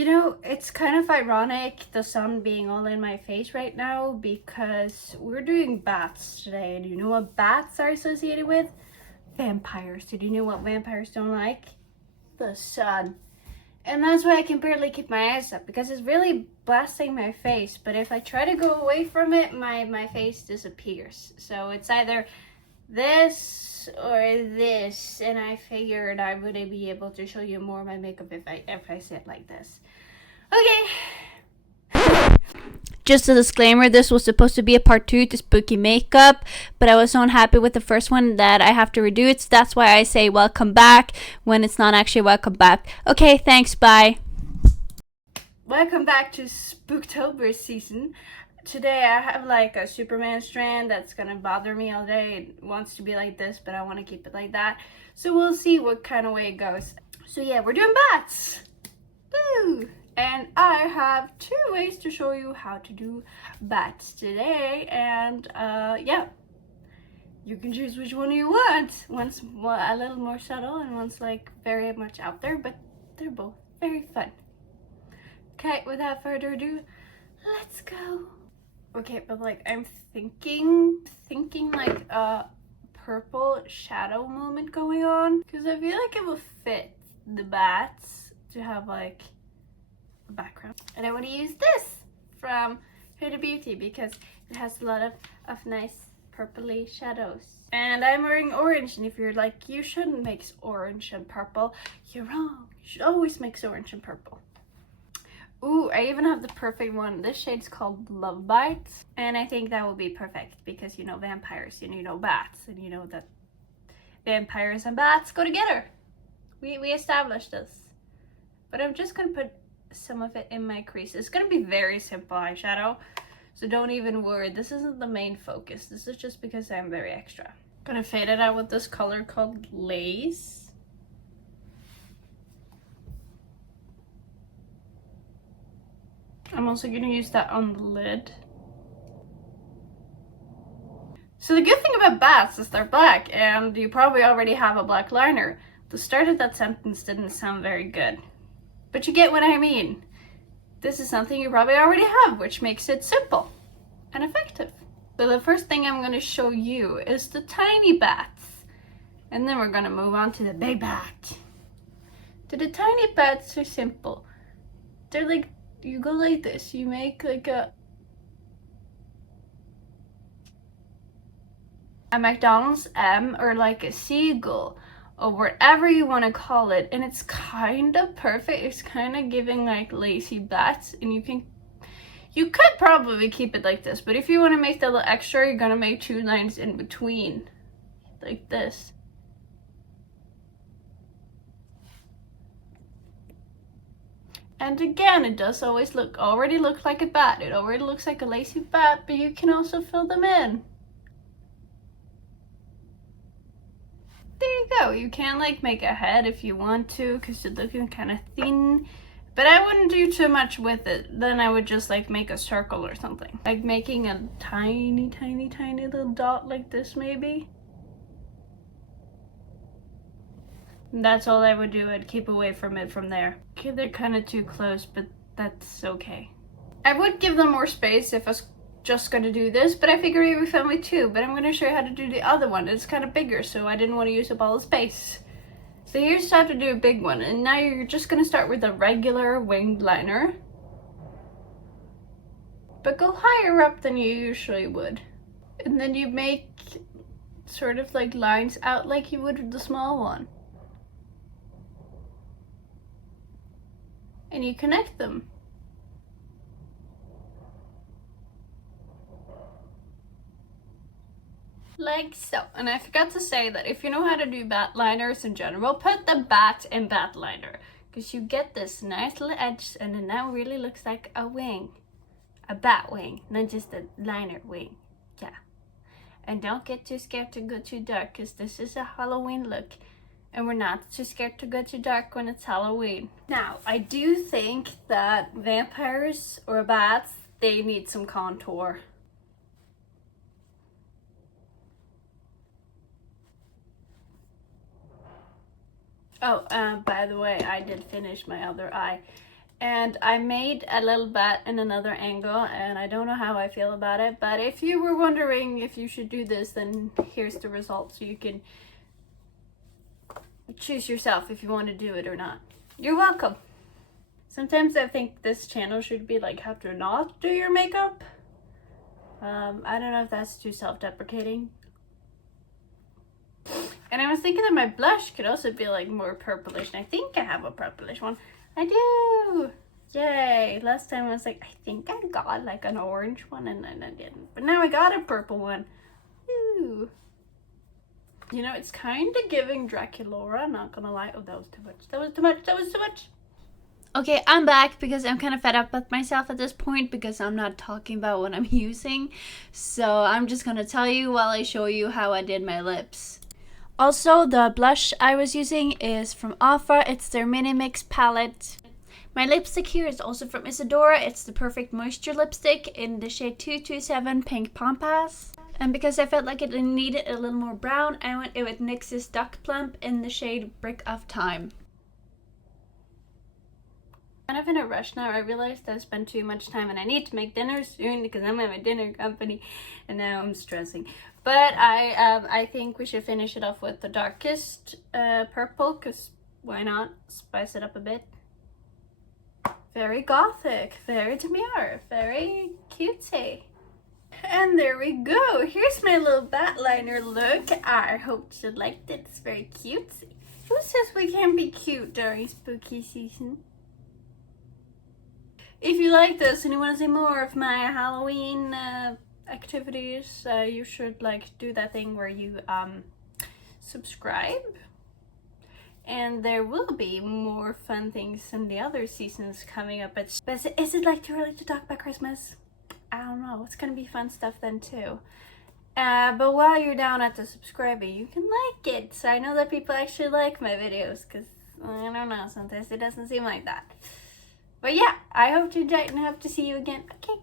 You know, it's kind of ironic the sun being all in my face right now because we're doing bats today. And you know what bats are associated with? Vampires. Did you know what vampires don't like? The sun. And that's why I can barely keep my eyes up because it's really blasting my face. But if I try to go away from it, my face disappears. So it's either this or this, and I figured I wouldn't be able to show you more of my makeup if I sit like this. Okay. Just a disclaimer, this was supposed to be a part 2 to spooky makeup, but I was so unhappy with the first one that I have to redo it, so that's why I say welcome back when it's not actually welcome back. Okay, thanks, bye. Welcome back to Spooktober season. Today I have like a Superman strand that's gonna bother me all day. It wants to be like this, but I want to keep it like that. So we'll see what kind of way it goes. So yeah, we're doing bats. Woo! And I have 2 ways to show you how to do bats today. And yeah, you can choose which one you want. One's a little more subtle and one's like very much out there, but they're both very fun. Okay, without further ado, let's go. Okay, but like I'm thinking like a purple shadow moment going on because I feel like it will fit the bats to have like a background. And I want to use this from Huda Beauty because it has a lot of nice purpley shadows. And I'm wearing orange, and if you're like, you shouldn't mix orange and purple, you're wrong. You should always mix orange and purple. Ooh, I even have the perfect one. This shade's called Love Bites, and I think that will be perfect because you know vampires and you know bats, and you know that vampires and bats go together. We established this. But I'm just gonna put some of it in my crease. It's gonna be very simple eyeshadow, so don't even worry. This isn't the main focus. This is just because I'm very extra. Gonna fade it out with this color called Lace. I'm also going to use that on the lid. So the good thing about bats is they're black, and you probably already have a black liner. The start of that sentence didn't sound very good, but you get what I mean. This is something you probably already have, which makes it simple and effective. So the first thing I'm going to show you is the tiny bats, and then we're going to move on to the big bat. So the tiny bats are simple. They're like, you go like this, you make like a McDonald's M or like a seagull or whatever you want to call it, and it's kind of perfect. It's kind of giving like lacy bats, and you could probably keep it like this, but if you want to make that a little extra, you're gonna make 2 lines in between like this. And again, it does already look like a bat. It already looks like a lacy bat, but you can also fill them in. There you go. You can like make a head if you want to, because it's looking kind of thin. But I wouldn't do too much with it. Then I would just like make a circle or something. Like making a tiny, tiny, tiny little dot like this maybe. And that's all I would do. I'd keep away from it from there. Okay, they're kind of too close, but that's okay. I would give them more space if I was just going to do this, but I figure you would film it too. But I'm going to show you how to do the other one. It's kind of bigger, so I didn't want to use up all the space. So here's how to do a big one. And now you're just going to start with a regular winged liner. But go higher up than you usually would. And then you make sort of like lines out like you would with the small one. And you connect them. Like so. And I forgot to say that if you know how to do bat liners in general, put the bat in bat liner, because you get this nice little edge, and it now really looks like a wing. A bat wing, not just a liner wing. Yeah. And don't get too scared to go too dark, because this is a Halloween look. And we're not too scared to go too dark when it's Halloween. Now, I do think that vampires or bats, they need some contour. Oh, by the way, I did finish my other eye. And I made a little bat in another angle, and I don't know how I feel about it, but if you were wondering if you should do this, then here's the result, so you can choose yourself if you want to do it or not. You're welcome. Sometimes I think this channel should be like how to not do your makeup. I don't know if that's too self-deprecating. And I was thinking that my blush could also be like more purplish, and I think I have a purplish one. I do! Yay! Last time I was like, I think I got like an orange one, and then I didn't. But now I got a purple one. Ooh. You know, it's kind of giving Draculaura, not gonna lie. Oh, that was too much. That was too much. That was too much. Okay, I'm back because I'm kind of fed up with myself at this point because I'm not talking about what I'm using. So I'm just gonna tell you while I show you how I did my lips. Also, the blush I was using is from Ofra. It's their Mini Mix palette. My lipstick here is also from Isadora. It's the Perfect Moisture lipstick in the shade 227 Pink Pampas. And because I felt like it needed a little more brown, I went with NYX's Duck Plump in the shade Brick of Time. Kind of in a rush now. I realized I spent too much time, and I need to make dinner soon because I'm at my dinner company, and now I'm stressing. But I think we should finish it off with the darkest purple, because why not spice it up a bit. Very gothic, very demure, very cutesy. And there we go. Here's my little bat liner look. I hope you liked it. It's very cutesy. Who says we can't be cute during spooky season? If you like this and you want to see more of my Halloween activities, you should like do that thing where you subscribe, and there will be more fun things in the other seasons coming up. But is it like too early to talk about Christmas? I don't know. It's gonna be fun stuff then too. But while you're down at the subscribing, you can like it, so I know that people actually like my videos, because I don't know, sometimes it doesn't seem like that. But yeah, I hope to enjoy it and I hope to see you again. Okay.